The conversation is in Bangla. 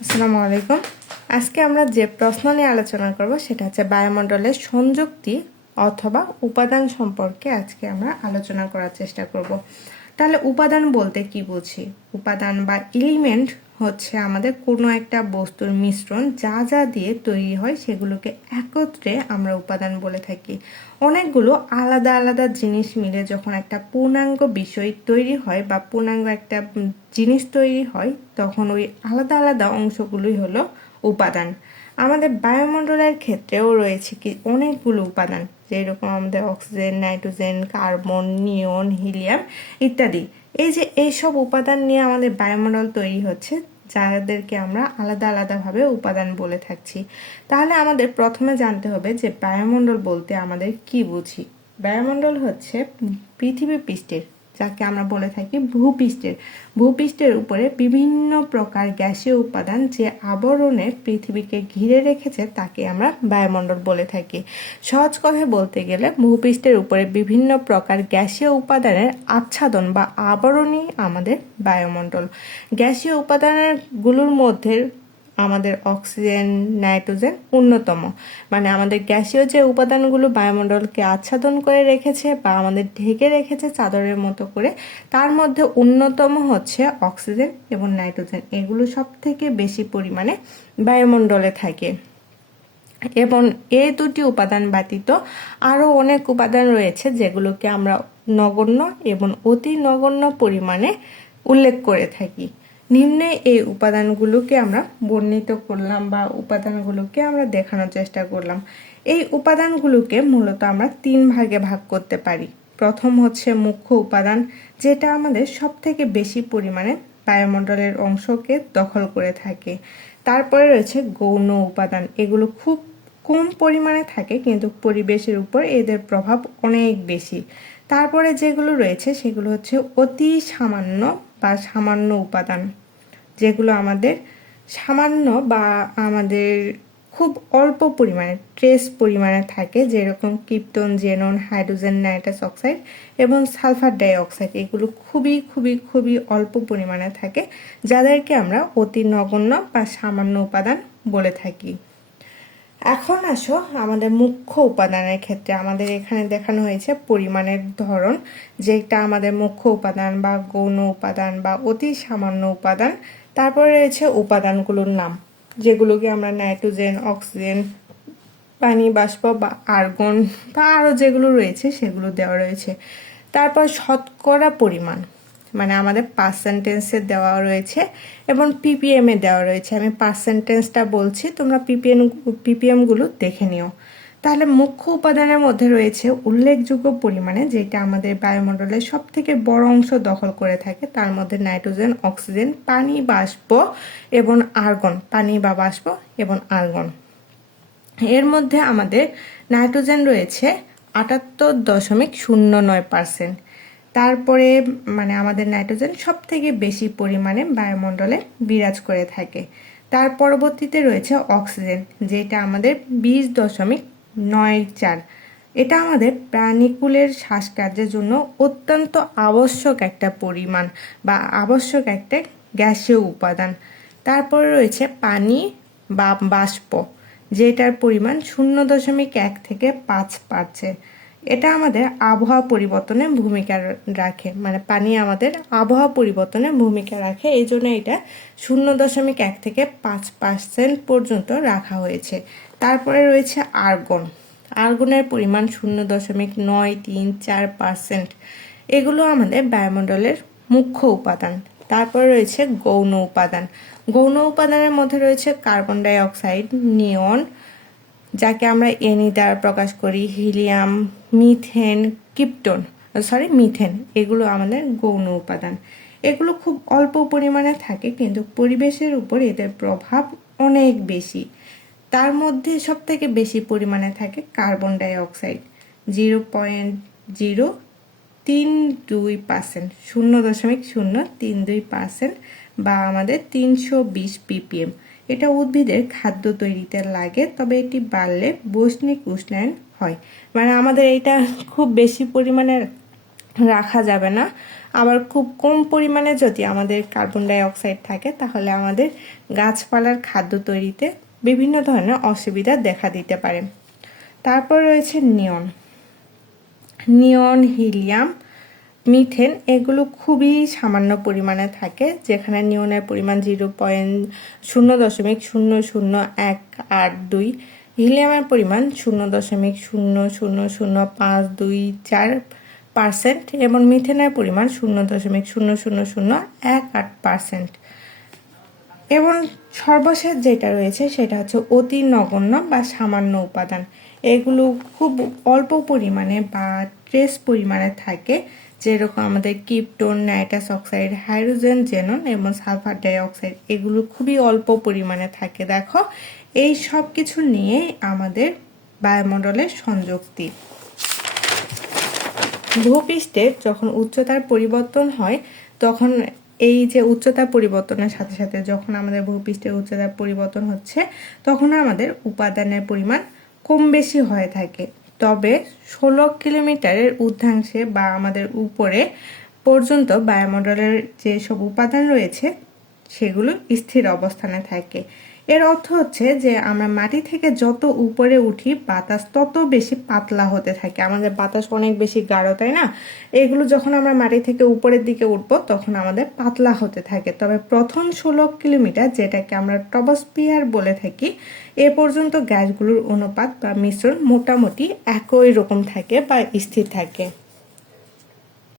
আসসালামু আলাইকুম। আজকে আমরা যে প্রশ্ন নিয়ে আলোচনা করব সেটা হচ্ছে বায়ুমণ্ডলের সংযুক্তি অথবা উপাদান সম্পর্কে আজকে আমরা আলোচনা করার চেষ্টা করব। তাহলে উপাদান বলতে কি বুঝি? উপাদান বা এলিমেন্ট হচ্ছে আমাদের কোনো একটা বস্তুর মিশ্রণ, যা যা দিয়ে তৈরি হয় সেগুলোকে একত্রে আমরা উপাদান বলে থাকি। অনেকগুলো আলাদা আলাদা জিনিস মিলে যখন একটা পূর্ণাঙ্গ বিষয় তৈরি হয় বা পূর্ণাঙ্গ একটা জিনিস তৈরি হয়, তখন ওই আলাদা আলাদা অংশগুলোই হলো উপাদান। আমাদের বায়ুমণ্ডলের ক্ষেত্রেও রয়েছে কি অনেকগুলো উপাদান, যেরকম আমাদের অক্সিজেন, নাইট্রোজেন, কার্বন, নিয়ন, হিলিয়াম ইত্যাদি। এই যে এইসব উপাদান নিয়ে আমাদের বায়ুমণ্ডল তৈরি হচ্ছে, যাদেরকে আমরা আলাদা আলাদাভাবে উপাদান বলে থাকছি। তাহলে আমাদের প্রথমে জানতে হবে যে বায়ুমণ্ডল বলতে আমাদের কি বুঝি। বায়ুমণ্ডল হচ্ছে পৃথিবী পৃষ্ঠের, যাকে আমরা বলে থাকি ভূপৃষ্ঠের উপরে বিভিন্ন প্রকার গ্যাসীয় উপাদান যে আবরণে পৃথিবীকে ঘিরে রেখেছে তাকে আমরা বায়ুমণ্ডল বলে থাকি। সহজ কথায় বলতে গেলে ভূপৃষ্ঠের উপরে বিভিন্ন প্রকার গ্যাসীয় উপাদানের আচ্ছাদন বা আবরণই আমাদের বায়ুমণ্ডল। গ্যাসীয় উপাদানের গুলোর মধ্যে আমাদের অক্সিজেন, নাইট্রোজেন অন্যতম। মানে আমাদের গ্যাসীয় যে উপাদানগুলো বায়ুমণ্ডলকে আচ্ছাদন করে রেখেছে বা আমাদের ঢেকে রেখেছে চাদরের মতো করে, তার মধ্যে অন্যতম হচ্ছে অক্সিজেন এবং নাইট্রোজেন। এগুলো সব থেকে বেশি পরিমাণে বায়ুমণ্ডলে থাকে। এবং এই দুটি উপাদান ব্যতীত আরও অনেক উপাদান রয়েছে, যেগুলোকে আমরা নগণ্য এবং অতি নগণ্য পরিমাণে উল্লেখ করে থাকি। নিম্নে এই উপাদানগুলোকে আমরা বর্ণিত করলাম বা উপাদানগুলোকে আমরা দেখানোর চেষ্টা করলাম। এই উপাদানগুলোকে মূলত আমরা তিন ভাগে ভাগ করতে পারি। প্রথম হচ্ছে মুখ্য উপাদান, যেটা আমাদের সব থেকে বেশি পরিমাণে বায়ুমণ্ডলের অংশকে দখল করে থাকে। তারপরে রয়েছে গৌণ উপাদান, এগুলো খুব কম পরিমাণে থাকে কিন্তু পরিবেশের উপর এদের প্রভাব অনেক বেশি। তারপরে যেগুলো রয়েছে সেগুলো হচ্ছে অতি সামান্য বা সামান্য উপাদান, যেগুলো আমাদের সামান্য বা আমাদের খুব অল্প পরিমাণে ট্রেস পরিমাণে থাকে, যেরকম krypton, xenon, hydrogen, nitrous oxide এবং সালফার ডাই অক্সাইড। এগুলো খুবই খুবই খুবই অল্প পরিমাণে থাকে, যাদেরকে আমরা অতি নগণ্য বা সামান্য উপাদান বলে থাকি। এখন আসো আমাদের মুখ্য উপাদানের ক্ষেত্রে। আমাদের এখানে দেখানো হয়েছে পরিমাণের ধরন, যেটা আমাদের মুখ্য উপাদান বা গৌণ উপাদান বা অতি সামান্য উপাদান। তারপরে রয়েছে উপাদানগুলোর নাম, যেগুলোকে আমরা নাইট্রোজেন, অক্সিজেন, পানি বাষ্প বা আর্গন বা আরও যেগুলো রয়েছে সেগুলো দেওয়া রয়েছে। তারপর শতকরা পরিমাণ, মানে আমাদের পার্সেন্টেন্সে দেওয়া রয়েছে এবং পিপিএমে দেওয়া রয়েছে। আমি পার্সেন্টেন্সটা বলছি, তোমরা পিপিএমগুলো দেখে নিও। তাহলে মুখ্য উপাদানের মধ্যে রয়েছে উল্লেখযোগ্য পরিমাণে, যেটা আমাদের বায়ুমণ্ডলের সব থেকে বড় অংশ দখল করে থাকে। তার মধ্যে নাইট্রোজেন, অক্সিজেন, পানি বাষ্প এবং আর্গন, পানি বা বাষ্প এবং আর্গন। এর মধ্যে আমাদের নাইট্রোজেন রয়েছে 78.09%। তারপরে মানে আমাদের নাইট্রোজেন সব থেকে বেশি পরিমাণে বায়ুমণ্ডলে বিরাজ করে থাকে। তার পরবর্তীতে রয়েছে অক্সিজেন, যেটা আমাদের 20.94। এটা আমাদের প্রাণীকুলের শ্বাসকার্যের জন্য অত্যন্ত আবশ্যক একটা পরিমাণ বা আবশ্যক একটা গ্যাসীয় উপাদান। তারপরে রয়েছে পানি বা বাষ্প, যেটার পরিমাণ 0.1 থেকে 5%। এটা আমাদের আবহাওয়া পরিবর্তনে ভূমিকা রাখে, মানে পানি আমাদের আবহাওয়া পরিবর্তনে ভূমিকা রাখে, এই জন্য এটা 0.1 থেকে 5% পর্যন্ত রাখা হয়েছে। তারপরে রয়েছে আর্গন। আর্গনের পরিমাণ 0.934%। এগুলো আমাদের বায়ুমণ্ডলের মুখ্য উপাদান। তারপরে রয়েছে গৌণ উপাদান। গৌণ উপাদানের মধ্যে রয়েছে কার্বন ডাই অক্সাইড, নিয়ন, যাকে আমরা এনি দ্বারা প্রকাশ করি, হিলিয়াম, মিথেন। এগুলো আমাদের গৌণ উপাদান। এগুলো খুব অল্প পরিমাণে থাকে কিন্তু পরিবেশের উপর এদের প্রভাব অনেক বেশি। তার মধ্যে সব থেকে বেশি পরিমাণে থাকে কার্বন ডাই অক্সাইড, 0.032%, 0.032% বা আমাদের 320 ppm। এটা উদ্ভিদের খাদ্য তৈরিতে লাগে, তবে এটি বাড়লে বৈশ্বিক উষ্ণায়ন হয়। মানে আমাদের এটা খুব বেশি পরিমাণে রাখা যাবে না। আবার খুব কম পরিমাণে যদি আমাদের কার্বন ডাই অক্সাইড থাকে তাহলে আমাদের গাছপালার খাদ্য তৈরিতে বিভিন্ন ধরনের অসুবিধা দেখা দিতে পারে। তারপর রয়েছে নিয়ন, হিলিয়াম, মিথেন, এগুলো খুবই সামান্য পরিমাণে থাকে, যেখানে নিয়নের পরিমাণ 0.0.00182, হিলিয়ামের পরিমাণ 0.0005224% এবং মিথেনের পরিমাণ 0.00018%। এবং সর্বশেষ যেটা রয়েছে সেটা হচ্ছে অতি নগণ্য বা সামান্য উপাদান। এগুলো খুব অল্প পরিমাণে বা ট্রেস পরিমাণে থাকে, যেরকম আমাদের কিপটোন, নাইট্রাস অক্সাইড, হাইড্রোজেন, জেনন এবং সালফার ডাই অক্সাইড, এগুলো খুবই অল্প পরিমাণে থাকে। দেখো, এই সব কিছু নিয়েই আমাদের বায়ুমণ্ডলের সংযুক্তি। ভূপৃষ্ঠের যখন উচ্চতার পরিবর্তন হয় তখন এই যে উচ্চতার পরিবর্তনের সাথে সাথে যখন আমাদের ভূপৃষ্ঠের উচ্চতার পরিবর্তন হচ্ছে তখন আমাদের উপাদানের পরিমাণ কম বেশি হয়ে থাকে। তবে 16 কিলোমিটারের ঊর্ধ্বাংশে বা আমাদের উপরে পর্যন্ত বায়ুমণ্ডলের যেসব উপাদান রয়েছে সেগুলো স্থির অবস্থানে থাকে। এর অর্থ হচ্ছে যে আমরা মাটি থেকে যত উপরে উঠি বাতাস তত বেশি পাতলা হতে থাকে। আমাদের বাতাস অনেক বেশি গাঢ়, তাই না? এগুলো যখন আমরা মাটি থেকে উপরের দিকে উঠবো তখন আমাদের পাতলা হতে থাকে। তবে প্রথম 16 কিলোমিটার, যেটাকে আমরা ট্রপোস্ফিয়ার বলে থাকি, এ পর্যন্ত গ্যাসগুলোর অনুপাত বা মিশ্রণ মোটামুটি একই রকম থাকে বা স্থির থাকে।